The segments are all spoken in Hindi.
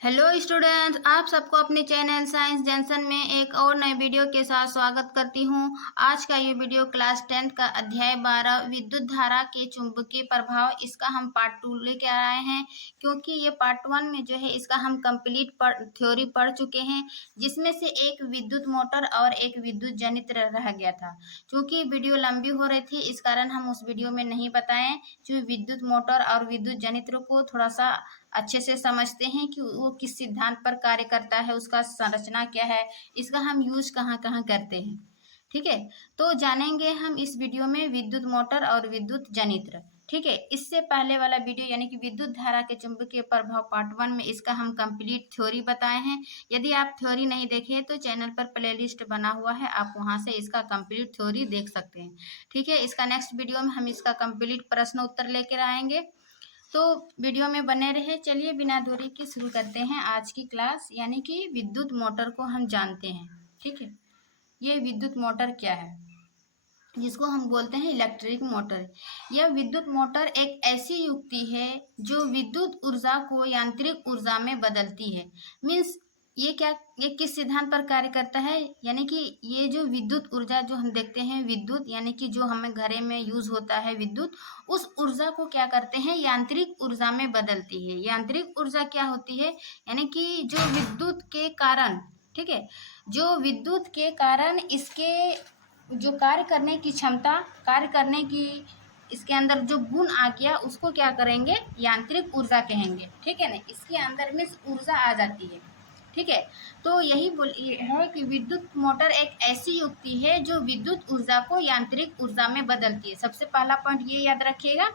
हेलो स्टूडेंट्स, आप सबको अपने चैनल साइंस जंक्शन में एक और नए वीडियो के साथ स्वागत करती हूँ। आज का ये वीडियो क्लास 10 का अध्याय 12 विद्युत धारा के चुंबकीय प्रभाव, इसका हम पार्ट 2 लेके आए हैं। क्योंकि ये पार्ट 1 में जो है इसका हम कंप्लीट थ्योरी पढ़ चुके हैं, जिसमें से एक विद्युत मोटर और एक विद्युत जनित्र रह गया था। क्योंकि वीडियो लंबी हो रही थी, इस कारण हम उस वीडियो में नहीं बताएं। जो विद्युत मोटर और विद्युत जनित्र को थोड़ा सा अच्छे से समझते हैं कि वो किस सिद्धांत पर कार्य करता है, उसका संरचना क्या है, इसका हम यूज कहाँ कहाँ करते हैं। ठीक है, तो जानेंगे हम इस वीडियो में विद्युत मोटर और विद्युत जनित्र। ठीक है, इससे पहले वाला वीडियो यानी कि विद्युत धारा के चुंबकीय प्रभाव पार्ट 1 में इसका हम कंप्लीट थ्योरी बताए हैं। यदि आप थ्योरी नहीं देखे तो चैनल पर प्लेलिस्ट बना हुआ है, आप वहां से इसका कंप्लीट थ्योरी देख सकते हैं। ठीक है, इसका नेक्स्ट वीडियो में हम इसका कंप्लीट प्रश्न उत्तर लेकर आएंगे, तो वीडियो में बने रहे। चलिए बिना देरी के शुरू करते हैं आज की क्लास, यानी कि विद्युत मोटर को हम जानते हैं। ठीक है, ये विद्युत मोटर क्या है, जिसको हम बोलते हैं इलेक्ट्रिक मोटर। यह विद्युत मोटर एक ऐसी युक्ति है जो विद्युत ऊर्जा को यांत्रिक ऊर्जा में बदलती है। मीन्स ये किस सिद्धांत पर कार्य करता है, यानी कि ये जो विद्युत ऊर्जा जो हम देखते हैं, विद्युत यानी कि जो हमें घरे में यूज होता है विद्युत, उस ऊर्जा को क्या करते हैं, यांत्रिक ऊर्जा में बदलती है। यांत्रिक ऊर्जा क्या होती है, यानी कि जो विद्युत के कारण, ठीक है, जो विद्युत के कारण इसके जो कार्य करने की क्षमता, कार्य करने की इसके अंदर जो गुण आ गया, उसको क्या करेंगे, यांत्रिक ऊर्जा कहेंगे। ठीक है ना, इसके अंदर में ऊर्जा आ जाती है। ठीक है, तो यही है कि विद्युत मोटर एक ऐसी युक्ति है जो विद्युत ऊर्जा को यांत्रिक ऊर्जा में बदलती है। सबसे पहला पॉइंट ये याद रखिएगा।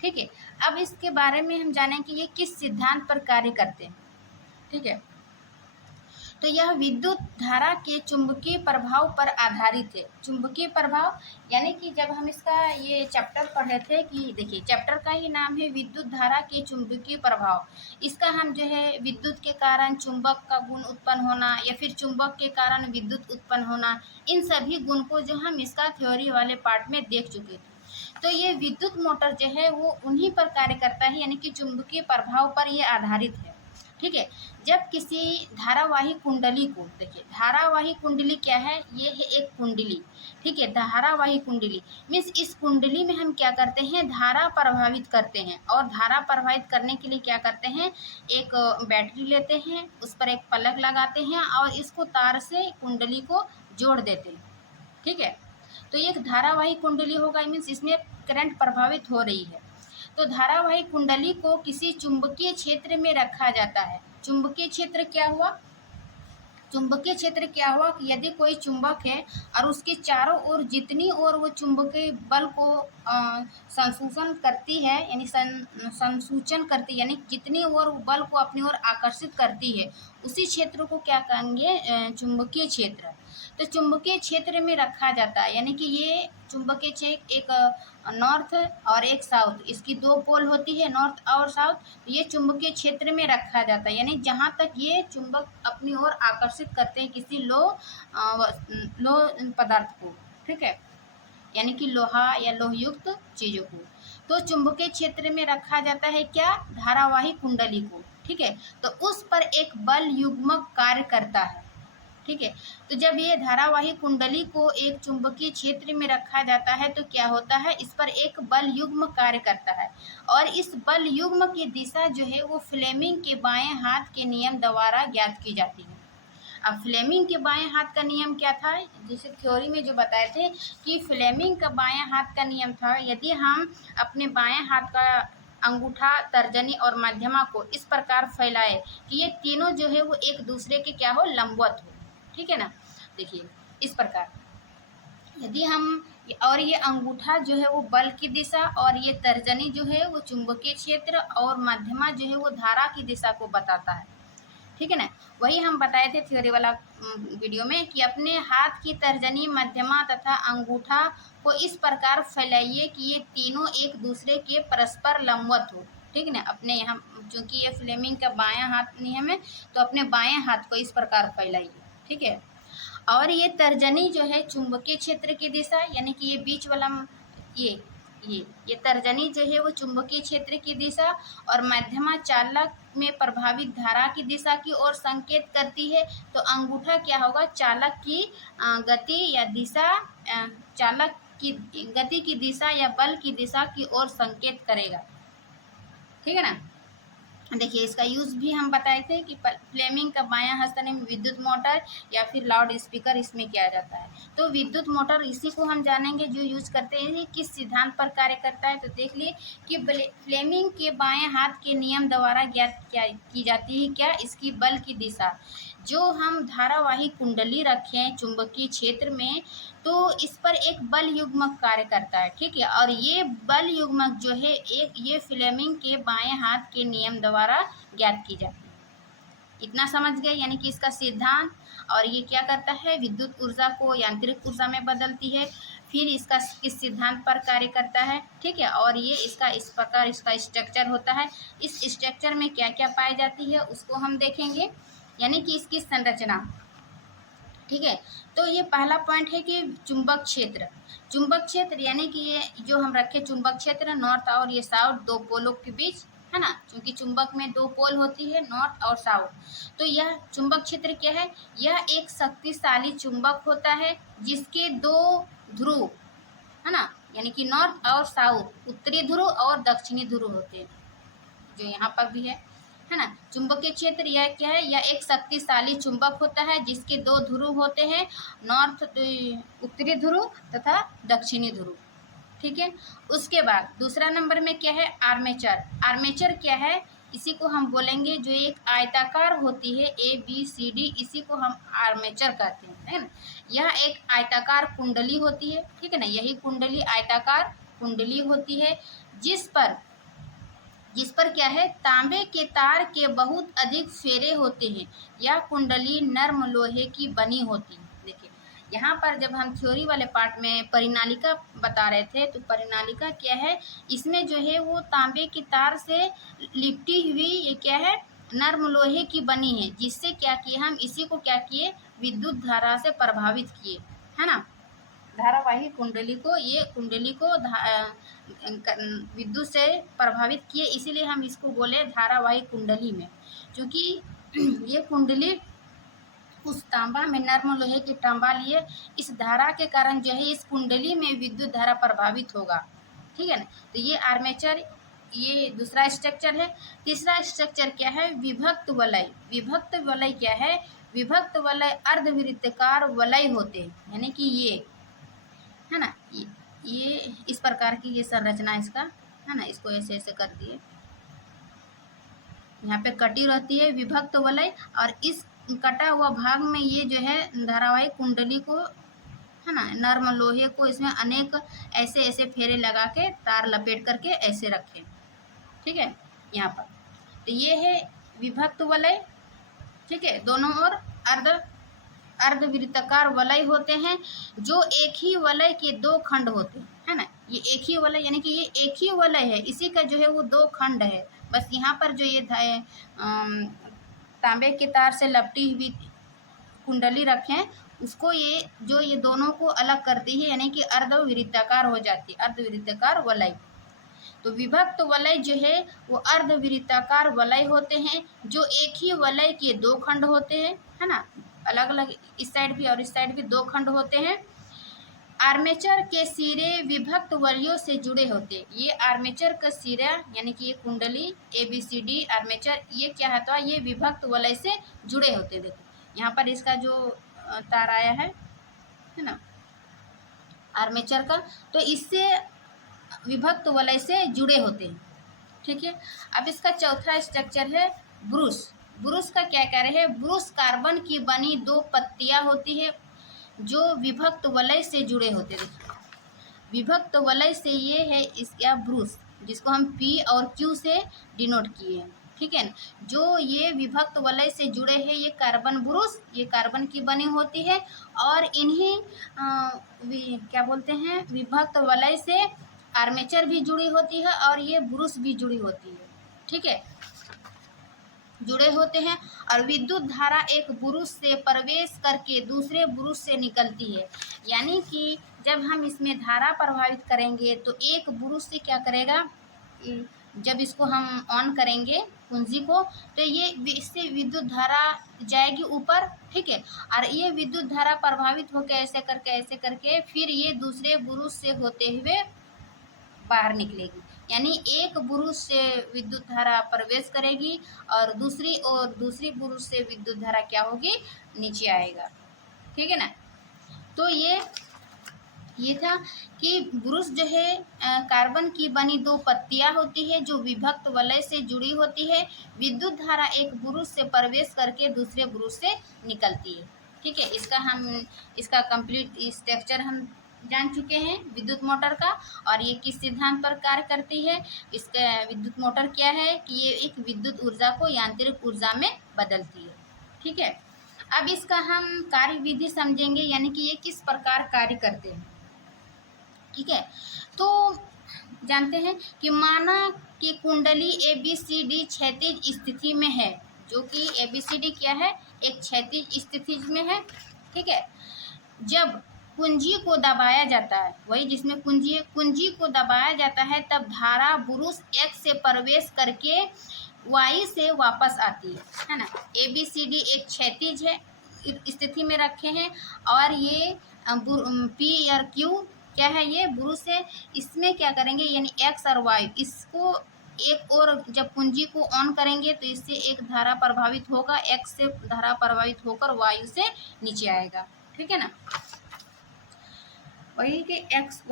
ठीक है, अब इसके बारे में हम जानें कि ये किस सिद्धांत पर कार्य करते हैं। ठीक है, तो यह विद्युत धारा के चुंबकीय प्रभाव पर आधारित है। चुंबकीय प्रभाव यानी कि जब हम इसका ये चैप्टर पढ़ रहे थे, कि देखिए चैप्टर का ही नाम है विद्युत धारा के चुंबकीय प्रभाव। इसका हम जो है विद्युत के कारण चुंबक का गुण उत्पन्न होना या फिर चुंबक के कारण विद्युत उत्पन्न होना, इन सभी गुण को जो हम इसका थ्योरी वाले पार्ट में देख चुके थे। तो ये विद्युत मोटर जो है वो उन्हीं पर कार्य करता है, यानी कि चुंबकीय प्रभाव पर ये आधारित है। ठीक है, जब किसी धारावाही कुंडली को, देखिए धारावाही कुंडली क्या है, ये है एक कुंडली। ठीक है, धारावाही कुंडली मीन्स इस कुंडली में हम क्या करते हैं, धारा प्रभावित करते हैं। और धारा प्रभावित करने के लिए क्या करते हैं, एक बैटरी लेते हैं, उस पर एक प्लग लगाते हैं और इसको तार से कुंडली को जोड़ देते हैं। ठीक है, तो ये एक धारावाही कुंडली होगा, मीन्स इसमें करंट प्रभावित हो रही है। तो धारावाही कुंडली को किसी चुंबकीय क्षेत्र में रखा जाता है। चुंबकीय क्षेत्र क्या हुआ, चुंबकीय क्षेत्र क्या हुआ कि यदि कोई चुंबक है और उसके चारों ओर जितनी ओर वो चुंबकीय बल को संसूचन करती है, यानी संसूचन करती है, यानी जितनी ओर बल को अपनी ओर आकर्षित करती है, उसी क्षेत्र को क्या कहेंगे, चुंबकीय क्षेत्र। तो चुंबकीय क्षेत्र में रखा जाता है, यानी कि ये चुंबकीय क्षेत्र एक नॉर्थ और एक साउथ, इसकी दो पोल होती है, नॉर्थ और साउथ। ये चुंबकीय क्षेत्र में रखा जाता है, यानी जहाँ तक ये चुंबक अपनी ओर आकर्षित करते हैं किसी लो पदार्थ को। ठीक है, यानी कि लोहा या लोहयुक्त चीजों को, तो चुंबकीय क्षेत्र में रखा जाता है क्या, धारावाही कुंडली को। ठीक है, तो उस पर एक बल युग्मक कार्य करता है। ठीक है, तो जब ये धारावाही कुंडली को एक चुंबकीय क्षेत्र में रखा जाता है तो क्या होता है, इस पर एक बल युग्म कार्य करता है। और इस बल युग्म की दिशा जो है वो फ्लेमिंग के बाएं हाथ के नियम द्वारा ज्ञात की जाती है। अब फ्लेमिंग के बाएं हाथ का नियम क्या था, जैसे थ्योरी में जो बताए थे कि फ्लेमिंग का बाएं हाथ का नियम था, यदि हम अपने बाएं हाथ का अंगूठा, तर्जनी और मध्यमा को इस प्रकार फैलाए कि ये तीनों जो है वो एक दूसरे के क्या हो, लंबवत हो। ठीक है ना, देखिए इस प्रकार यदि हम, और ये अंगूठा जो है वो बल की दिशा, और ये तर्जनी जो है वो चुंबकीय क्षेत्र, और मध्यमा जो है वो धारा की दिशा को बताता है। ठीक है ना, वही हम बताए थे थ्योरी वाला वीडियो में कि अपने हाथ की तर्जनी, मध्यमा तथा अंगूठा को इस प्रकार फैलाइए कि ये तीनों एक दूसरे के परस्पर लंबवत हो। ठीक है ना, अपने यहाँ चूंकि ये फ्लेमिंग का बायां हाथ नियम है, तो अपने बाएं हाथ को इस प्रकार फैलाइए। ठीक है, और ये तर्जनी जो है चुंबकीय क्षेत्र की दिशा, यानी कि ये बीच वाला ये ये तर्जनी जो है वो चुंबकीय क्षेत्र की दिशा और मध्यमा चालक में प्रभावित धारा की दिशा की ओर संकेत करती है। तो अंगूठा क्या होगा, चालक की गति या दिशा, चालक की गति की दिशा या बल की दिशा की ओर संकेत करेगा। ठीक है ना। देखिए इसका यूज भी हम बताए थे कि फ्लेमिंग का बायां हस्ताक्षर में विद्युत मोटर या फिर लाउड स्पीकर इसमें किया जाता है। तो विद्युत मोटर इसी को हम जानेंगे जो यूज करते हैं, किस सिद्धांत पर कार्य करता है। तो देख लिए कि फ्लेमिंग के बाएं हाथ के नियम द्वारा ज्ञात की जाती है क्या, इसकी बल की दिशा। जो हम धारावाही कुंडली रखें चुंबकीय क्षेत्र में, तो इस पर एक बल युग्मक कार्य करता है। ठीक है, और ये बल युग्मक जो है ये फ्लेमिंग के बाएं हाथ के नियम द्वारा ज्ञात की जाती है। इतना समझ गए, यानी कि इसका सिद्धांत। और ये क्या करता है, विद्युत ऊर्जा को यांत्रिक ऊर्जा में बदलती है। फिर इसका किस सिद्धांत पर कार्य करता है। ठीक है, और ये इसका इस प्रकार इसका स्ट्रक्चर होता है। इस स्ट्रक्चर में क्या क्या पाई जाती है उसको हम देखेंगे, यानी कि इसकी संरचना। ठीक है, तो ये पहला पॉइंट है कि चुंबक क्षेत्र। चुंबक क्षेत्र यानी कि ये जो हम रखे चुंबक क्षेत्र नॉर्थ और ये साउथ, दो पोलों के बीच है ना, क्योंकि चुंबक में दो पोल होती है, नॉर्थ और साउथ। तो यह चुंबक क्षेत्र क्या है, यह एक शक्तिशाली चुंबक होता है जिसके दो ध्रुव है ना, यानी कि नॉर्थ और साउथ, उत्तरी ध्रुव और दक्षिणी ध्रुव होते हैं, जो यहाँ पर भी है ना। चुंबकीय क्षेत्र यह क्या है, यह एक शक्तिशाली चुंबक होता है जिसके दो ध्रुव होते हैं, नॉर्थ उत्तरी ध्रुव तथा दक्षिणी ध्रुव। ठीक है, उसके बाद दूसरा नंबर में क्या है, आर्मेचर। आर्मेचर क्या है, इसी को हम बोलेंगे जो एक आयताकार होती है ABCD, इसी को हम आर्मेचर कहते हैं, है ना। यह एक आयताकार कुंडली होती है। ठीक है ना, यही कुंडली आयताकार कुंडली होती है जिस पर क्या है, तांबे के तार के बहुत अधिक फेरे होते हैं। यह कुंडली नर्म लोहे की बनी होती है। देखिए यहाँ पर जब हम थ्योरी वाले पार्ट में परिनालिका बता रहे थे, तो परिनालिका क्या है, इसमें जो है वो तांबे की तार से लिपटी हुई ये क्या है, नर्म लोहे की बनी है, जिससे क्या किए हम इसी को क्या किए, विद्युत धारा से प्रभावित किए, है ना। धारावाही कुंडली को, ये कुंडली को विद्युत से प्रभावित किए, इसीलिए हम इसको बोले धारावाही कुंडली में, क्योंकि ये कुंडली उस तांबा में नर्म लोहे की तांबा लिए इस धारा के कारण जो है इस कुंडली में विद्युत धारा प्रभावित होगा। ठीक है ना, तो ये आर्मेचर, ये दूसरा स्ट्रक्चर है। तीसरा स्ट्रक्चर क्या है, विभक्त वलय। विभक्त वलय क्या है, विभक्त वलय अर्धवृत्ताकार वलय होते हैं, यानी कि ये है ना, ये इस प्रकार की ये संरचना इसका है ना, इसको ऐसे ऐसे कर दिए, यहाँ पे कटी रहती है विभक्त वलय, और इस कटा हुआ भाग में ये जो है धारावाही कुंडली को है ना, नर्म लोहे को इसमें अनेक ऐसे ऐसे फेरे लगा के तार लपेट करके ऐसे रखें। ठीक है, यहाँ पर तो ये है विभक्त वलय। ठीक है, दोनों ओर अर्धवृत्ताकार वलय होते हैं, जो एक ही वलय के दो खंड होते हैं, है ना। ये एक ही वलय यानी कि ये एक ही वलय है, इसी का जो है वो दो खंड है। बस यहाँ पर जो ये तांबे के तार से लपटी हुई कुंडली रखें, उसको ये जो ये दोनों को अलग करती है, यानी कि अर्धवृत्ताकार हो जाती है, अर्धवृत्ताकार वलय। तो विभक्त वलय जो है वो अर्धवृत्ताकार वलय होते हैं, जो एक ही वलय के दो खंड होते हैं, है ना, अलग अलग इस साइड भी और इस साइड भी दो खंड होते हैं। आर्मेचर के सिरे विभक्त वलयों से जुड़े होते हैं। ये आर्मेचर का सिरा यानी कि ये कुंडली ABCD आर्मेचर, ये क्या है, तो ये विभक्त वलय से जुड़े होते हैं। देखो यहाँ पर इसका जो तार आया है ना आर्मेचर का, तो इससे विभक्त वलय से जुड़े होते हैं। ठीक है, अब इसका चौथा स्ट्रक्चर है ब्रूस। ब्रूस का क्या कार्य है, ब्रूस कार्बन की बनी दो पत्तियां होती है जो विभक्त वलय से जुड़े होते हैं। विभक्त वलय से ये है इसका ब्रूस, जिसको हम P और Q से डिनोट किए हैं। ठीक है, जो ये विभक्त वलय से जुड़े हैं ये कार्बन ब्रूस, ये कार्बन की बनी होती है, और इन्हीं क्या बोलते हैं, विभक्त वलय से आर्मेचर भी जुड़ी होती है और ये ब्रूस भी जुड़ी होती है। ठीक है, जुड़े होते हैं और विद्युत धारा एक बुरुश से प्रवेश करके दूसरे बुरुश से निकलती है। यानी कि जब हम इसमें धारा प्रवाहित करेंगे तो एक बुरुश से क्या करेगा, जब इसको हम ऑन करेंगे कुंजी को, तो ये इससे विद्युत धारा जाएगी ऊपर, ठीक है। और ये विद्युत धारा प्रभावित होकर ऐसे करके फिर ये दूसरे बुरुश से होते हुए बाहर निकलेगी। यानी एक बुरुश से विद्युत धारा प्रवेश करेगी और दूसरी बुरुश से विद्युत धारा क्या होगी, नीचे आएगा, ठीक है ना। तो ये था कि बुरुश जो है कार्बन की बनी दो पत्तियां होती है जो विभक्त वलय से जुड़ी होती है। विद्युत धारा एक बुरुश से प्रवेश करके दूसरे बुरुश से निकलती है, ठीक है। इसका कंप्लीट स्ट्रक्चर हम जान चुके हैं विद्युत मोटर का, और ये किस सिद्धांत पर कार्य करती है। इसका विद्युत मोटर क्या है कि ये एक विद्युत ऊर्जा को यांत्रिक ऊर्जा में बदलती है, ठीक है। अब इसका हम कार्य विधि समझेंगे, यानी कि ये किस प्रकार कार्य करते हैं, ठीक है। तो जानते हैं कि माना कि कुंडली ABCD क्षैतिज स्थिति में है, जो कि ABCD क्या है, एक क्षैतिज स्थिति में है, ठीक है। जब कुंजी को दबाया जाता है, वही जिसमें कुंजी को दबाया जाता है, तब धारा बुरुश X से प्रवेश करके Y से वापस आती है ना। ABCD एक क्षैतिज है स्थिति में रखे हैं और ये P और Q क्या है, ये बुरुश है। इसमें क्या करेंगे, यानी X और Y, इसको एक और जब कुंजी को ऑन करेंगे तो इससे एक धारा प्रभावित होगा, X से धारा प्रभावित होकर वायु से नीचे आएगा, ठीक है ना। वही कि X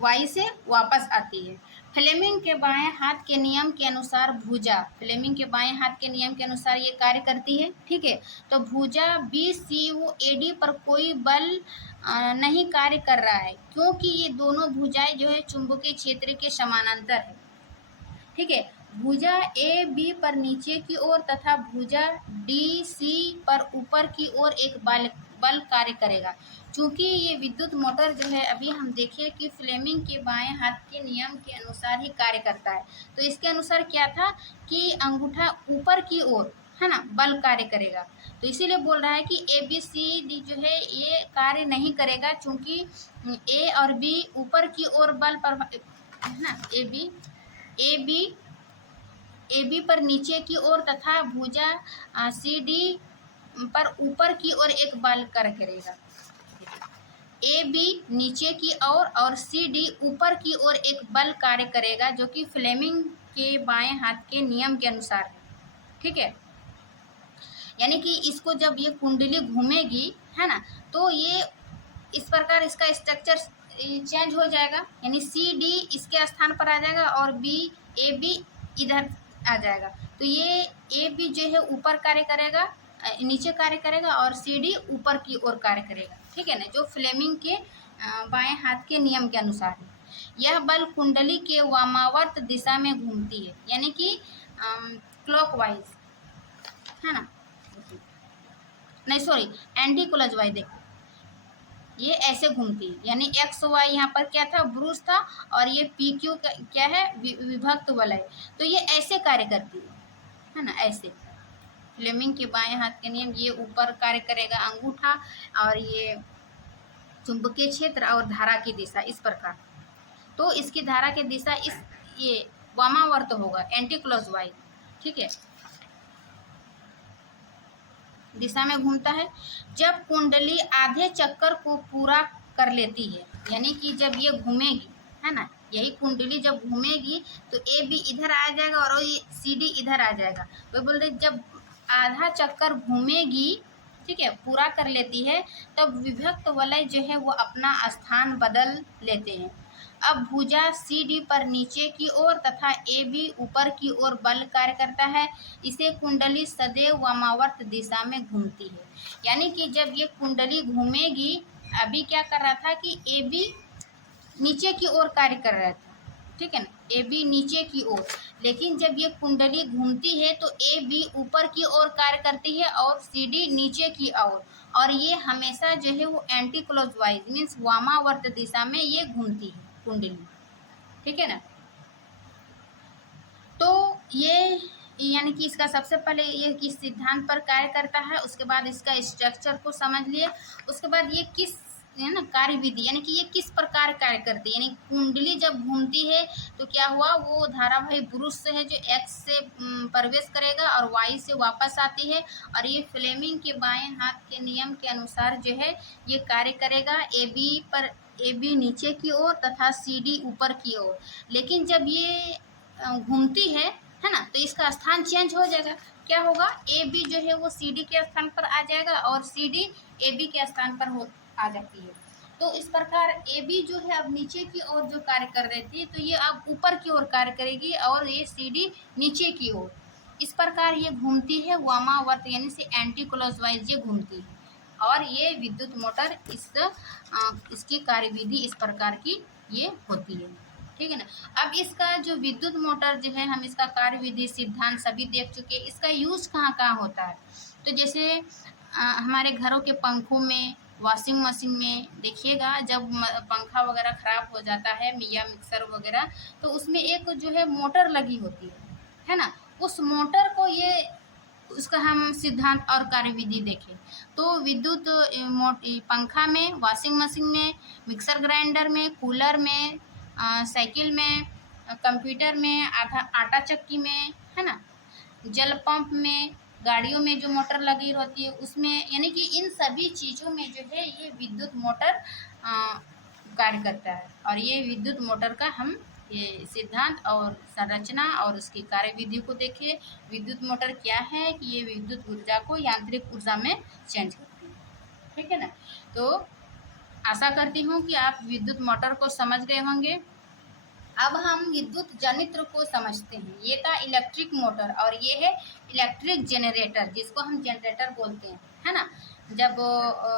Y से वापस आती है। फ्लेमिंग के बाएं हाथ के नियम के अनुसार भुजा, फ्लेमिंग के बाएं हाथ के नियम के अनुसार ये कार्य करती है, ठीक है। तो भुजा BCOAD पर कोई बल नहीं कार्य कर रहा है, क्योंकि ये दोनों भुजाएं जो है चुंबकीय क्षेत्र के समानांतर है, ठीक है। भुजा AB पर नीचे की ओर तथा भुजा DC पर ऊपर की ओर एक बल कार्य करेगा। चूंकि ये विद्युत मोटर जो है, अभी हम देखें कि फ्लेमिंग के बाएं हाथ के नियम के अनुसार ही कार्य करता है, तो इसके अनुसार क्या था कि अंगूठा ऊपर की ओर है ना बल कार्य करेगा। तो इसीलिए बोल रहा है कि ABCD जो है ये कार्य नहीं करेगा, चूंकि A और B ऊपर की ओर बल पर है ना, AB पर नीचे की ओर तथा भुजा CD पर ऊपर की ओर एक बल कार्य करेगा। AB नीचे की ओर और CD ऊपर की ओर एक बल कार्य करेगा, जो कि फ्लेमिंग के बाएं हाथ के नियम के अनुसार है, ठीक है। यानी कि इसको जब ये कुंडली घूमेगी है ना, तो ये इस प्रकार इसका स्ट्रक्चर चेंज हो जाएगा, यानी CD इसके स्थान पर आ जाएगा और AB इधर आ जाएगा। तो ये AB जो है ऊपर कार्य करेगा, नीचे कार्य करेगा, और CD ऊपर की ओर कार्य करेगा, ठीक है ना, जो फ्लेमिंग के बाएं हाथ के नियम के अनुसार है। यह बल कुंडली के वामावर्त दिशा में घूमती है, यानी कि क्लॉकवाइज है ना, नहीं सॉरी एंटी क्लॉकवाइज। देखो ये ऐसे घूमती है, यानी XY यहाँ पर क्या था, ब्रूस था, और ये PQ क्या है, विभक्त वलय। तो ये ऐसे कार्य करती है ना, ऐसे। फ्लेमिंग के बाएं हाथ के नियम, ये ऊपर कार्य करेगा अंगूठा, और ये चुंबकीय क्षेत्र और धारा की दिशा इस प्रकार। तो इसकी धारा की दिशा ये वामावर्त होगा, एंटी क्लॉकवाइज, ठीक है, दिशा में घूमता है। जब कुंडली आधे चक्कर को पूरा कर लेती है, यानी कि जब ये घूमेगी है ना, यही कुंडली जब घूमेगी तो AB इधर आ जाएगा और ये CD इधर आ जाएगा। वे बोल रहे जब आधा चक्कर घूमेगी, ठीक है, पूरा कर लेती है, तब विभक्त वलय जो है वो अपना स्थान बदल लेते हैं। अब भुजा CD पर नीचे की ओर तथा AB ऊपर की ओर बल कार्य करता है। इसे कुंडली सदैव वामावर्त दिशा में घूमती है, यानी कि जब ये कुंडली घूमेगी, अभी क्या कर रहा था कि AB नीचे की ओर कार्य कर रहा था, ठीक है ना, AB नीचे की ओर, लेकिन जब ये कुंडली घूमती है तो AB ऊपर की ओर कार्य करती है और CD नीचे की ओर, और ये हमेशा जो है वो एंटी क्लॉकवाइज मीन्स वामावर्त दिशा में ये घूमती है कुंडली, ठीक है ना। तो ये यानी कि इसका सबसे पहले ये किस सिद्धांत पर कार्य करता है, उसके बाद इसका स्ट्रक्चर को समझ लिए, उसके बाद ये किस है ना कार्य विधि, यानी कि ये किस प्रकार कार्य करती है। यानी कुंडली जब घूमती है तो क्या हुआ, वो धारावाही पुरुष से है जो एक्स से प्रवेश करेगा और वाई से वापस आती है, और ये फ्लेमिंग के बाएं हाथ के नियम के अनुसार जो है ये कार्य करेगा ए बी नीचे की ओर तथा सी डी ऊपर की ओर। लेकिन जब ये घूमती है ना, तो इसका स्थान चेंज हो जाएगा। क्या होगा, ए बी जो है वो सी डी के स्थान पर आ जाएगा और सी डी ए बी के स्थान पर आ जाती है। तो इस प्रकार ए बी जो है अब नीचे की ओर जो कार्य कर रही थी, तो ये अब ऊपर की ओर कार्य करेगी और ये सी डी नीचे की ओर। इस प्रकार ये घूमती है वामावर्त, यानी से एंटी क्लॉकवाइज ये घूमती है। और ये विद्युत मोटर इसकी कार्यविधि इस प्रकार की ये होती है। ठीक है ना। अब इसका जो विद्युत मोटर जो है, हम इसका कार्यविधि सिद्धांत सभी देख चुके हैं। इसका यूज कहाँ कहाँ होता है, तो जैसे हमारे घरों के पंखों में, वॉशिंग मशीन में देखिएगा, जब पंखा वगैरह ख़राब हो जाता है या मिक्सर वगैरह, तो उसमें एक जो है मोटर लगी होती है ना। उस मोटर को ये उसका हम सिद्धांत और कार्यविधि देखें तो विद्युत पंखा में, वॉशिंग मशीन में, मिक्सर ग्राइंडर में, कूलर में, साइकिल में, कंप्यूटर में, आटा चक्की में, है ना, जल पंप में, गाड़ियों में जो मोटर लगी होती है उसमें, यानी कि इन सभी चीज़ों में जो है ये विद्युत मोटर कार्य करता है। और ये विद्युत मोटर का हम ये सिद्धांत और संरचना और उसकी कार्यविधि को देखें। विद्युत मोटर क्या है कि ये विद्युत ऊर्जा को यांत्रिक ऊर्जा में चेंज करती है। ठीक है ना। तो आशा करती हूँ कि आप विद्युत मोटर को समझ गए होंगे। अब हम विद्युत जनित्र को समझते हैं। ये था इलेक्ट्रिक मोटर और ये है इलेक्ट्रिक जनरेटर, जिसको हम जनरेटर बोलते हैं, है ना। जब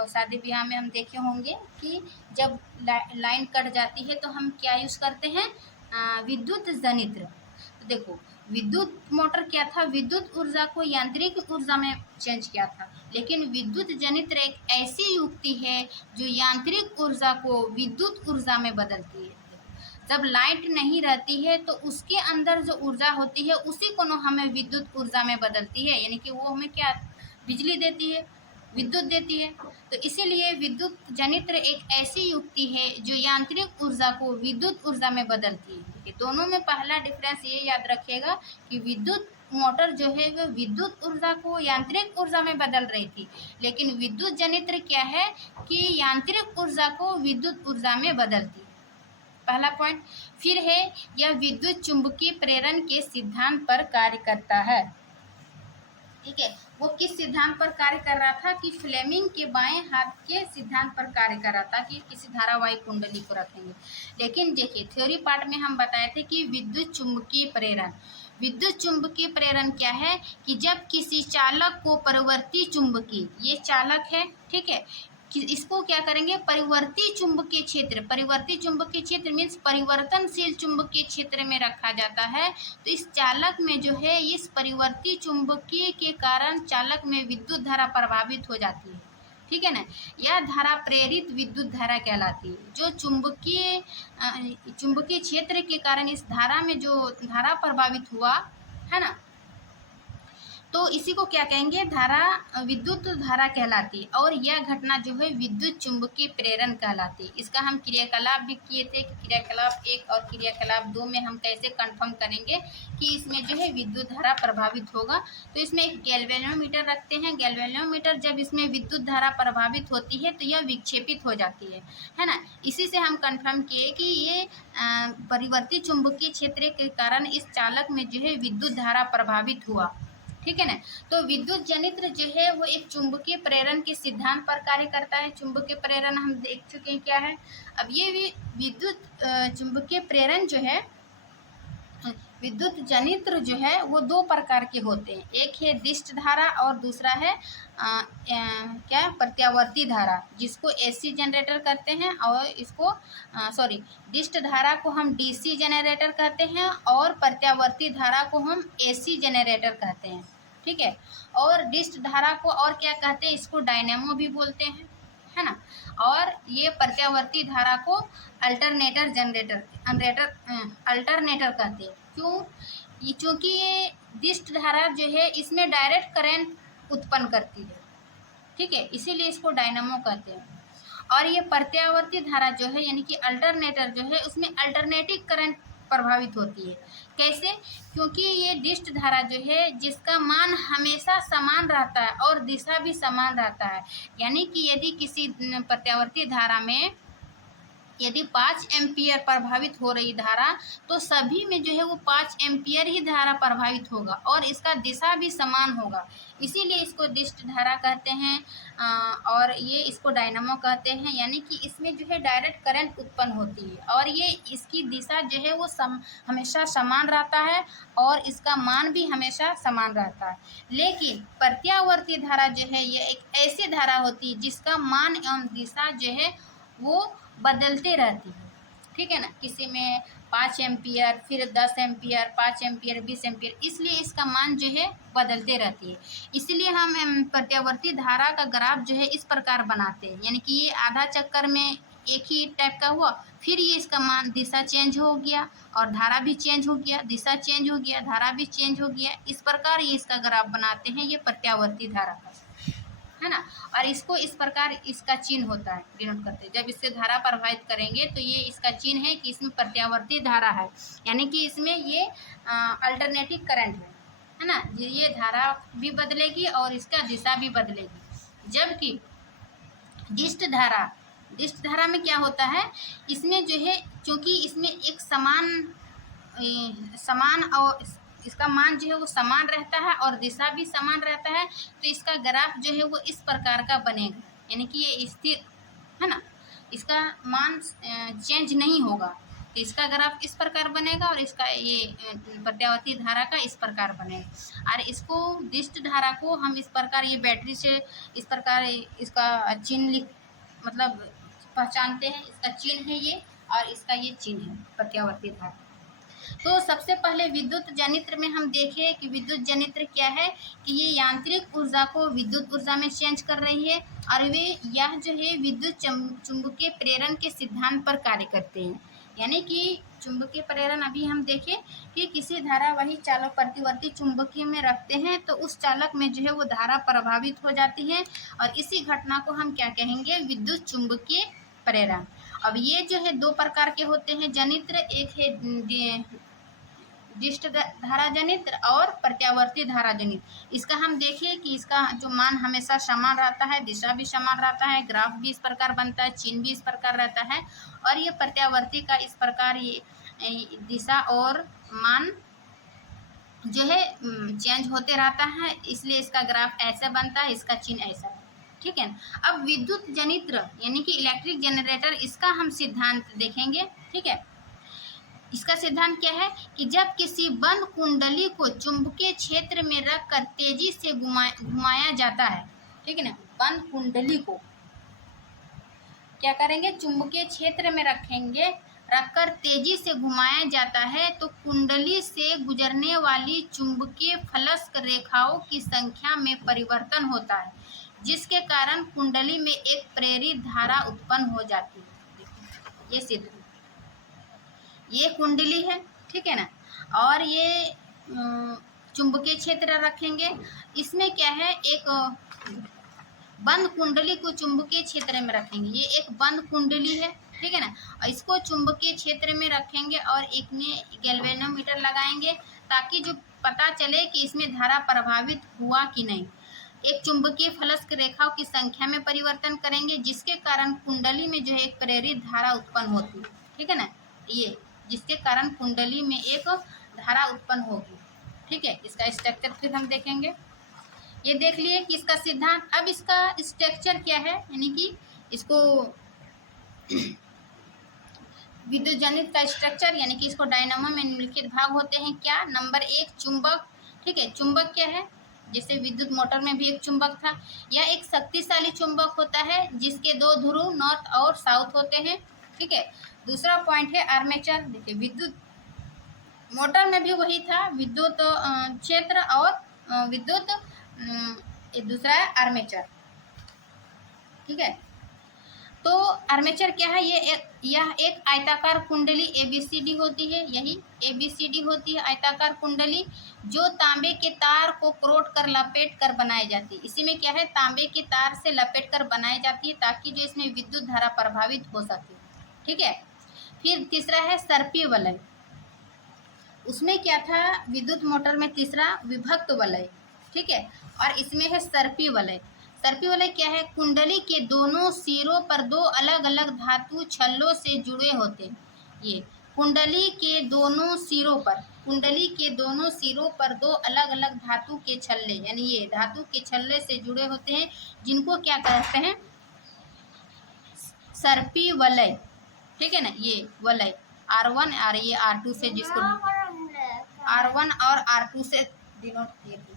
शादी ब्याह में हम देखे होंगे कि जब लाइन कट जाती है तो हम क्या यूज़ करते हैं, विद्युत जनित्र। तो देखो, विद्युत मोटर क्या था, विद्युत ऊर्जा को यांत्रिक ऊर्जा में चेंज किया था। लेकिन विद्युत जनित्र एक ऐसी युक्ति है जो यांत्रिक ऊर्जा को विद्युत ऊर्जा में बदलती है। जब लाइट नहीं रहती है तो उसके अंदर जो ऊर्जा होती है उसी को हमें विद्युत ऊर्जा में बदलती है, यानी कि वो हमें क्या बिजली देती है, विद्युत देती है। तो इसीलिए विद्युत जनित्र एक ऐसी युक्ति है जो यांत्रिक ऊर्जा को विद्युत ऊर्जा में बदलती है। दोनों में पहला डिफरेंस ये याद रखिएगा कि विद्युत मोटर जो है वह विद्युत ऊर्जा को यांत्रिक ऊर्जा में बदल रही थी, लेकिन विद्युत जनित्र क्या है कि यांत्रिक ऊर्जा को विद्युत ऊर्जा में बदलती है। पहला पॉइंट। फिर है यह विद्युत चुंबकीय प्रेरण के सिद्धांत पर कार्य करता है। ठीक है, वो किस सिद्धांत पर कार्य कर रहा था कि फ्लेमिंग के बाएं हाथ के सिद्धांत पर कार्य कर रहा था कि किसी धारावाही कुंडली को रखेंगे। लेकिन देखिए, थ्योरी पार्ट में हम बताए थे कि विद्युत चुंबकीय प्रेरण, विद्युत चुंबकीय प्रेरण क्या है कि जब किसी चालक को परिवर्ती चुंबकीय, ये चालक है, ठीक है, कि इसको क्या करेंगे, परिवर्ती चुंबकीय क्षेत्र, परिवर्ती चुंबकीय क्षेत्र मीन्स परिवर्तनशील चुंबकीय क्षेत्र में रखा जाता है। तो इस चालक में जो है, इस परिवर्ती चुंबकीय के कारण चालक में विद्युत धारा प्रभावित हो जाती है। ठीक है ना। यह धारा प्रेरित विद्युत धारा कहलाती है, जो चुंबकीय क्षेत्र के कारण इस धारा में जो धारा प्रभावित हुआ है ना, तो इसी को क्या कहेंगे, धारा, विद्युत धारा कहलाती है। और यह घटना जो है विद्युत चुंबकीय प्रेरण कहलाती है। इसका हम क्रियाकलाप भी किए थे कि क्रियाकलाप 1 और क्रियाकलाप 2 में हम कैसे कंफर्म करेंगे कि इसमें जो है विद्युत धारा प्रभावित होगा। तो इसमें एक गैल्वेनोमीटर रखते हैं। गैल्वेनोमीटर जब इसमें विद्युत धारा प्रभावित होती है तो यह विक्षेपित हो जाती है ना। इसी से हम कंफर्म किए कि ये परिवर्ती चुंबकीय क्षेत्र के कारण इस चालक में जो है विद्युत धारा प्रभावित हुआ। ठीक है ना। तो विद्युत जनित्र जो है वो एक चुंबकीय प्रेरण के सिद्धांत पर कार्य करता है। चुंबकीय प्रेरण हम देख चुके हैं क्या है। अब ये विद्युत चुंबकीय प्रेरण जो है, विद्युत जनित्र जो है वो 2 प्रकार के होते हैं। एक है दिष्ट धारा और दूसरा है क्या, प्रत्यावर्ती धारा, जिसको एसी जनरेटर कहते हैं। और इसको दिष्ट धारा को हम डीसी जनरेटर कहते हैं और प्रत्यावर्ती धारा को हम एसी जनरेटर कहते हैं। ठीक है। और डिस्ट धारा को और क्या कहते हैं, इसको डायनेमो भी बोलते हैं, है ना। और ये प्रत्यावर्ती धारा को अल्टरनेटर कहते हैं। क्यों, चूँकि ये दिष्ट धारा जो है इसमें डायरेक्ट करंट उत्पन्न करती है, ठीक है, इसीलिए इसको डायनामो कहते हैं। और ये प्रत्यावर्ती धारा जो है यानी कि अल्टरनेटर जो है उसमें अल्टरनेटिव करंट प्रभावित होती है। कैसे? क्योंकि ये दिष्ट धारा जो है जिसका मान हमेशा समान रहता है और दिशा भी समान रहता है, यानी कि यदि किसी प्रत्यावर्ती धारा में यदि 5 एम्पियर प्रभावित हो रही धारा तो सभी में जो है वो 5 एम्पियर ही धारा प्रभावित होगा और इसका दिशा भी समान होगा, इसीलिए इसको दिष्ट धारा कहते हैं। और ये इसको डायनामो कहते हैं, यानी कि इसमें जो है डायरेक्ट करंट उत्पन्न होती है और ये इसकी दिशा जो है वो हमेशा समान रहता है और इसका मान भी हमेशा समान रहता है। लेकिन प्रत्यावर्ती धारा जो है ये एक ऐसी धारा होती है जिसका मान एवं दिशा जो है वो बदलते रहती है, ठीक है ना। किसी में 5 एम्पियर, फिर 10 एम्पियर, 5 एम्पियर, 20 एम्पियर, इसलिए इसका मान जो है बदलते रहती है। इसलिए हम प्रत्यावर्ती धारा का ग्राफ जो है इस प्रकार बनाते हैं, यानी कि ये आधा चक्कर में एक ही टाइप का हुआ, फिर ये इसका मान दिशा चेंज हो गया और धारा भी चेंज हो गया, दिशा चेंज हो गया, धारा भी चेंज हो गया। इस प्रकार ये इसका ग्राफ बनाते हैं, ये प्रत्यावर्ती धारा का है ना। और इसको इस प्रकार इसका चिन्ह होता है, डिनोट करते हैं। जब इससे धारा प्रवाहित करेंगे तो ये इसका चिन्ह है कि इसमें प्रत्यावर्ती धारा है, यानी कि इसमें ये अल्टरनेटिव करंट है ना। ये धारा भी बदलेगी और इसका दिशा भी बदलेगी। जबकि दिष्ट धारा में क्या होता है, इसमें जो है क्योंकि इसमें एक समान और इसका मान जो है वो समान रहता है और दिशा भी समान रहता है, तो इसका ग्राफ जो है वो इस प्रकार का बनेगा, यानी कि ये स्थिर है ना, इसका मान चेंज नहीं होगा, तो इसका ग्राफ इस प्रकार बनेगा और इसका ये प्रत्यावर्ती धारा का इस प्रकार बनेगा। और इसको दिष्ट धारा को हम इस प्रकार ये बैटरी से इस प्रकार इसका चिन्ह मतलब पहचानते हैं, इसका चिन्ह है ये और इसका ये चिन्ह है प्रत्यावर्ती धारा। तो सबसे पहले विद्युत जनित्र में हम देखें कि विद्युत जनित्र क्या है, कि ये यांत्रिक ऊर्जा को विद्युत ऊर्जा में चेंज कर रही है और यह जो है विद्युत चुंबकीय प्रेरण के सिद्धांत पर कार्य करते हैं। यानी कि चुंबकीय प्रेरण अभी हम देखें कि किसी धारावाही चालक प्रतिवर्ती चुंबकीय में रखते हैं तो उस चालक में जो है वो धारा प्रभावित हो जाती है और इसी घटना को हम क्या कहेंगे, विद्युत चुंबकीय प्रेरण। अब ये जो है दो प्रकार के होते हैं जनित्र, एक है दिष्ट धारा जनित्र और प्रत्यावर्ती धारा जनित्र। इसका हम देखिए कि इसका जो मान हमेशा समान रहता है, दिशा भी समान रहता है, ग्राफ भी इस प्रकार बनता है, चिन्ह भी इस प्रकार रहता है। और ये प्रत्यावर्ती का इस प्रकार ये दिशा और मान जो है चेंज होते रहता है, इसलिए इसका ग्राफ ऐसा बनता है, इसका चिन्ह ऐसा है, ठीक है। अब विद्युत जनित्र यानी कि इलेक्ट्रिक जनरेटर, इसका हम सिद्धांत देखेंगे, ठीक है। इसका सिद्धांत क्या है कि जब किसी बंद कुंडली को चुंबकीय क्षेत्र में रखकर तेजी से घुमाया जाता है, ठीक है ना, बंद कुंडली को क्या करेंगे, चुंबकीय क्षेत्र में रखकर तेजी से घुमाया जाता है तो कुंडली से गुजरने वाली चुंबकीय फ्लक्स रेखाओं की संख्या में परिवर्तन होता है, जिसके कारण कुंडली में एक प्रेरित धारा उत्पन्न हो जाती है। ये सिद्ध, ये कुंडली है, ठीक है ना, और ये चुंबकीय क्षेत्र रखेंगे। इसमें क्या है, एक बंद कुंडली को चुंबकीय क्षेत्र में रखेंगे, ये एक बंद कुंडली है, ठीक है ना, और इसको चुंबकीय क्षेत्र में रखेंगे और एक में गैल्वेनोमीटर लगाएंगे ताकि जो पता चले कि इसमें धारा प्रभावित हुआ कि नहीं। एक चुंबकीय फ्लक्स रेखाओं की संख्या में परिवर्तन करेंगे जिसके कारण कुंडली में जो है एक प्रेरित धारा उत्पन्न होती है, ठीक है ना, ये जिसके कारण कुंडली में एक धारा उत्पन्न होगी, ठीक है। इसका स्ट्रक्चर फिर हम देखेंगे। ये देख लिए कि इसका सिद्धांत। अब इसका स्ट्रक्चर क्या है, यानी कि इसको विद्युत जनित्र का स्ट्रक्चर, यानी कि इसको डायनामो में निम्नलिखित भाग होते हैं क्या। नंबर 1 चुंबक, ठीक है। चुंबक क्या है, जैसे विद्युत मोटर में भी एक चुंबक था, यह एक शक्तिशाली चुंबक होता है जिसके दो ध्रुव नॉर्थ और साउथ होते हैं, ठीक है। दूसरा पॉइंट है आर्मेचर। देखिए विद्युत मोटर में भी वही था, विद्युत क्षेत्र और विद्युत दूसरा है आर्मेचर, ठीक है। तो आर्मेचर क्या है, यह एक आयताकार कुंडली ABCD होती है, यही ABCD होती है आयताकार कुंडली, जो तांबे के तार को क्रोट कर लपेट कर बनाई जाती है। इसी में क्या है, तांबे के तार से लपेट कर बनाई जाती है ताकि जो इसमें विद्युत धारा प्रभावित हो सके। ठीक है। फिर तीसरा है सर्पीय वलय। उसमें क्या था, विद्युत मोटर में तीसरा विभक्त वलय। ठीक है। और इसमें है सर्पीय वलय। सर्पीय वलय क्या है, कुंडली के दोनों सिरों पर दो अलग अलग धातु छल्लों से जुड़े होते हैं। ये कुंडली के दोनों सिरों पर दो अलग अलग धातु के छल्ले, यानी ये धातु के छल्ले से जुड़े होते हैं, जिनको क्या कहते हैं, सर्पीय वलय। ठीक है ना, ये वलय R1 और ये R2 से, जिसको R1 और R2 से डिनोट किए थे।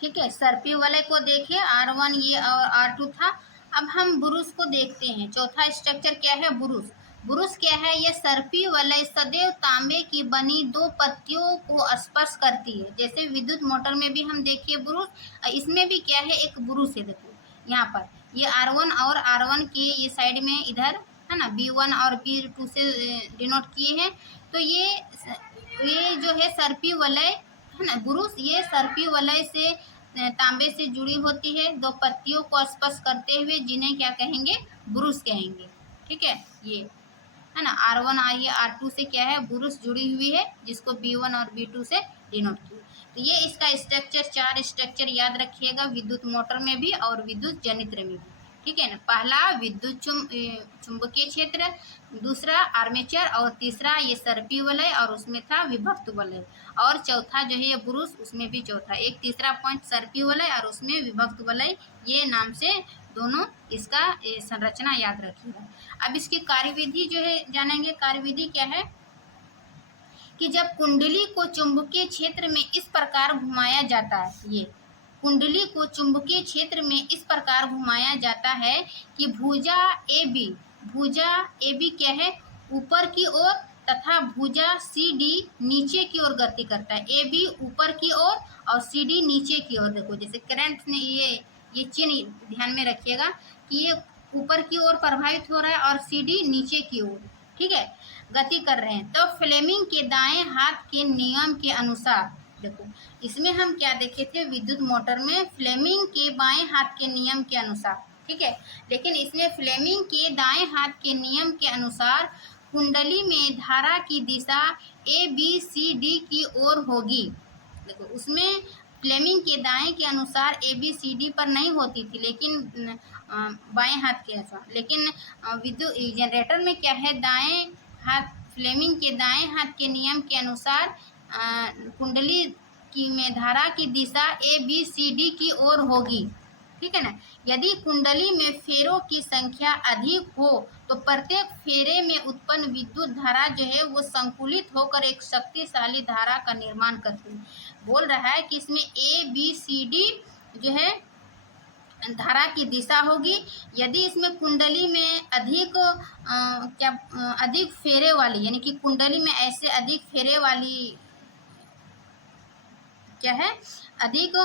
ठीक है, सर्पीय वलय को देखे, R1 ये और R2 था। अब हम बुरुस को देखते हैं। चौथा स्ट्रक्चर क्या है, बुरुस। बुरुस क्या है, यह सर्पीय वलय सदैव तांबे की बनी दो पत्तियों को स्पर्श करती है। जैसे विद्युत मोटर में भी हम देखिए बुरुस, इसमें भी क्या है, एक बुरुस है। देखो यहाँ पर ये R1 और R1 के ये साइड में इधर है ना, B1 और B2 से डिनोट किए हैं। तो ये जो है सर्पीय वलय है ना, बुरुस, ये सर्पीय वलय से तांबे से जुड़ी होती है, दो पत्तियों को स्पर्श करते हुए, जिन्हें क्या कहेंगे, बुरुस कहेंगे। ठीक है, ये है ना, R1 और ये R2 से क्या है, बुरुस जुड़ी हुई है, जिसको B1 और B2 से डिनोट किया। तो ये इसका स्ट्रक्चर, 4 स्ट्रक्चर याद रखिएगा, विद्युत मोटर में भी और विद्युत जनित्र में भी। ठीक है ना, पहला विद्युत चुंबकीय क्षेत्र, दूसरा आर्मेचर, और तीसरा ये सर्पीय वलय, और उसमें था विभक्त वलय, और चौथा जो है ये बुरुस, उसमें भी चौथा, एक तीसरा पॉइंट सर्पीय वलय और उसमें विभक्त वलय, ये नाम से दोनों इसका संरचना याद रखिएगा। अब इसकी कार्यविधि जो है जानेंगे। कार्यविधि क्या है कि जब कुंडली को चुंबकीय क्षेत्र में इस प्रकार घुमाया जाता है, ये कुंडली को चुंबकीय क्षेत्र में इस प्रकार घुमाया जाता है कि भुजा AB क्या है, ऊपर की ओर, तथा भुजा CD नीचे की ओर गति करता है। AB ऊपर की ओर और CD नीचे की ओर। देखो जैसे करंट ने ये चिन्ह ध्यान में रखिएगा कि ये ऊपर की ओर प्रभावित हो रहा है और CD नीचे की ओर, ठीक है, गति कर रहे हैं। तो फ्लेमिंग के दाएं हाथ के नियम के अनुसार, देखो इसमें हम क्या देखे थे, विद्युत मोटर में फ्लेमिंग के बाएं हाथ के नियम के अनुसार, ठीक है, लेकिन इसमें फ्लेमिंग के दाएं हाथ के नियम के अनुसार कुंडली में धारा की दिशा ABCD की ओर होगी। देखो उसमें फ्लेमिंग के दाएं के अनुसार ABCD पर नहीं होती थी, लेकिन बाएं हाथ के अनुसार, लेकिन विद्युत जनरेटर में क्या है, दाएं हाथ, फ्लेमिंग के दाएं हाथ के नियम के अनुसार कुंडली की में धारा की दिशा ABCD की ओर होगी, ठीक है ना। यदि कुंडली में फेरों की संख्या अधिक हो तो प्रत्येक फेरे में उत्पन्न विद्युत धारा जो है वो संकुलित होकर एक शक्तिशाली धारा का निर्माण करती है। बोल रहा है कि इसमें ABCD जो है धारा की दिशा होगी। यदि इसमें कुंडली में अधिक फेरे वाली, यानी कि कुंडली में ऐसे अधिक फेरे वाली क्या है, अधिक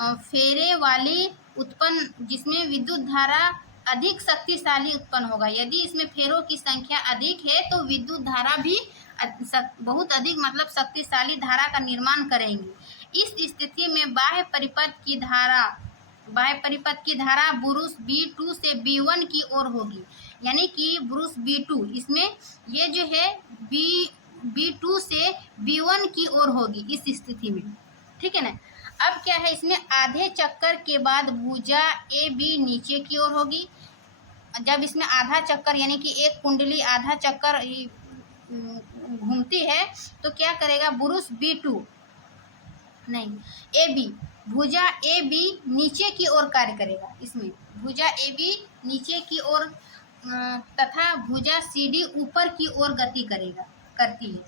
फेरे वाली उत्पन्न, जिसमें विद्युत धारा अधिक शक्तिशाली उत्पन्न होगा। यदि इसमें फेरों की संख्या अधिक है तो विद्युत धारा भी बहुत अधिक, मतलब शक्तिशाली धारा का निर्माण करेंगी। इस स्थिति में बाह्य परिपथ की धारा ब्रूस B2 से B1 की ओर होगी, यानी कि ब्रूस B2, इसमें ये जो है B2 से B1 की ओर होगी इस स्थिति में, ठीक है ना। अब क्या है, इसमें आधे चक्कर के बाद भुजा AB नीचे की ओर होगी। जब इसमें आधा चक्कर, यानी कि एक कुंडली आधा चक्कर घूमती है तो क्या करेगा, ब्रूस B2 नहीं, AB, भुजा AB नीचे की ओर कार्य करेगा। इसमें भुजा AB नीचे की ओर तथा भुजा CD ऊपर की ओर गति करती है।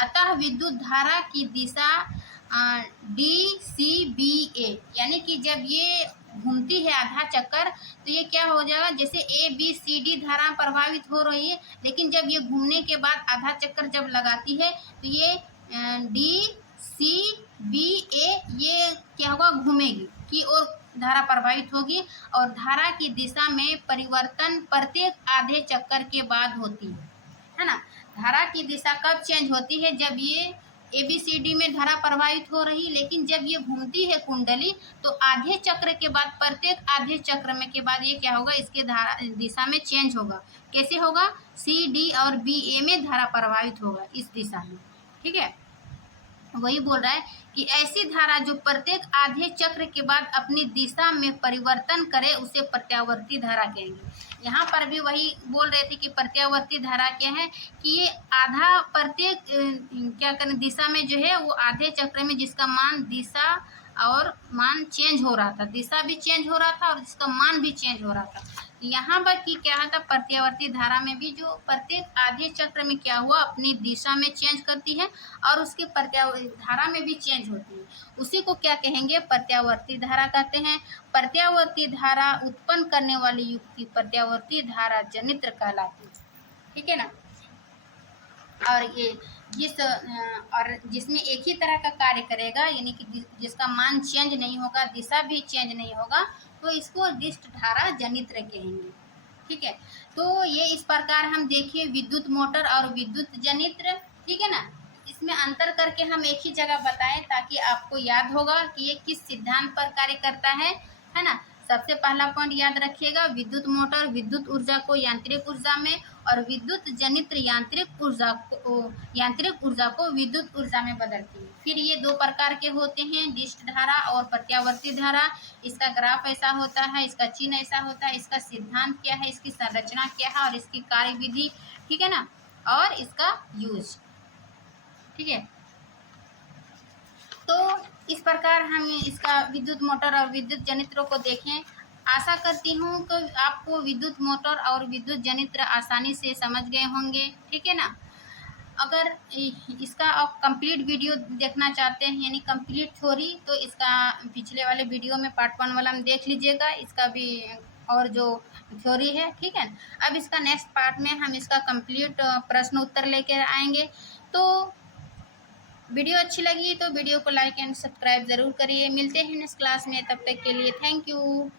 अतः विद्युत धारा की दिशा DCBA, यानी कि जब ये घूमती है आधा चक्कर तो ये क्या हो जाएगा, जैसे ABCD धारा प्रभावित हो रही है, लेकिन जब ये घूमने के बाद आधा चक्कर जब लगाती है तो ये DCBA ये क्या होगा, घूमेगी की ओर धारा प्रवाहित होगी और धारा की दिशा में परिवर्तन प्रत्येक आधे चक्कर के बाद होती है ना। धारा की दिशा कब चेंज होती है? जब ये ABCD में धारा प्रवाहित हो रही, लेकिन जब ये घूमती है कुंडली तो आधे चक्र के बाद, प्रत्येक आधे चक्र में के बाद ये क्या होगा, इसके धारा दिशा में चेंज होगा। कैसे होगा? CD और BA में धारा प्रवाहित होगा इस दिशा में। ठीक है, वही बोल रहा है कि ऐसी धारा जो प्रत्येक आधे चक्र के बाद अपनी दिशा में परिवर्तन करे उसे प्रत्यावर्ती धारा कहेंगे। यहाँ पर भी वही बोल रहे थे कि प्रत्यावर्ती धारा क्या है कि ये आधा प्रत्येक क्या करें दिशा में जो है वो आधे चक्र में जिसका मान दिशा और मान चेंज हो रहा था, दिशा भी चेंज हो रहा था और इसका मान भी चेंज हो रहा था। यहाँ पर कि क्या था, प्रत्यावर्ती धारा में भी जो प्रत्येक आधे चक्र में क्या हुआ, अपनी दिशा में चेंज करती है और उसके धारा में भी चेंज होती है, उसी को क्या कहेंगे, प्रत्यावर्ती धारा कहते हैं। प्रत्यावर्ती धारा उत्पन्न करने वाली युक्ति प्रत्यावर्ती धारा जनित्र कहलाती है। ठीक है ना। और ये और जिसमें एक ही तरह का कार्य करेगा, यानी कि जिसका मान चेंज नहीं होगा, दिशा भी चेंज नहीं होगा, तो इसको दिष्ट धारा जनित्र कहेंगे। ठीक है, तो ये इस प्रकार हम देखिए विद्युत मोटर और विद्युत जनित्र। ठीक है ना, इसमें अंतर करके हम एक ही जगह बताएं ताकि आपको याद होगा कि ये किस सिद्धांत पर कार्य करता है ना। सबसे पहला पॉइंट याद रखिएगा, विद्युत मोटर विद्युत ऊर्जा को यांत्रिक ऊर्जा में और विद्युत जनित्र यांत्रिक ऊर्जा को विद्युत ऊर्जा में बदलती है। फिर ये दो प्रकार के होते हैं, दिष्ट धारा और प्रत्यावर्ती धारा। इसका ग्राफ ऐसा होता है, इसका चिन्ह ऐसा होता है, इसका सिद्धांत क्या है, इसकी संरचना क्या है और इसकी कार्य विधि। ठीक है ना, और इसका यूज। ठीक है, तो इस प्रकार हम इसका विद्युत मोटर और विद्युत जनित्र को देखें। आशा करती हूँ कि आपको विद्युत मोटर और विद्युत जनित्र आसानी से समझ गए होंगे। ठीक है ना। अगर इसका आप कंप्लीट वीडियो देखना चाहते हैं, यानी कंप्लीट थ्योरी, तो इसका पिछले वाले वीडियो में पार्ट 1 वाला में देख लीजिएगा, इसका भी और जो थ्योरी है। ठीक है, अब इसका नेक्स्ट पार्ट में हम इसका कंप्लीट प्रश्न उत्तर लेकर आएंगे। तो वीडियो अच्छी लगी तो वीडियो को लाइक एंड सब्सक्राइब ज़रूर करिए। मिलते हैं नेक्स्ट क्लास में, तब तक के लिए थैंक यू।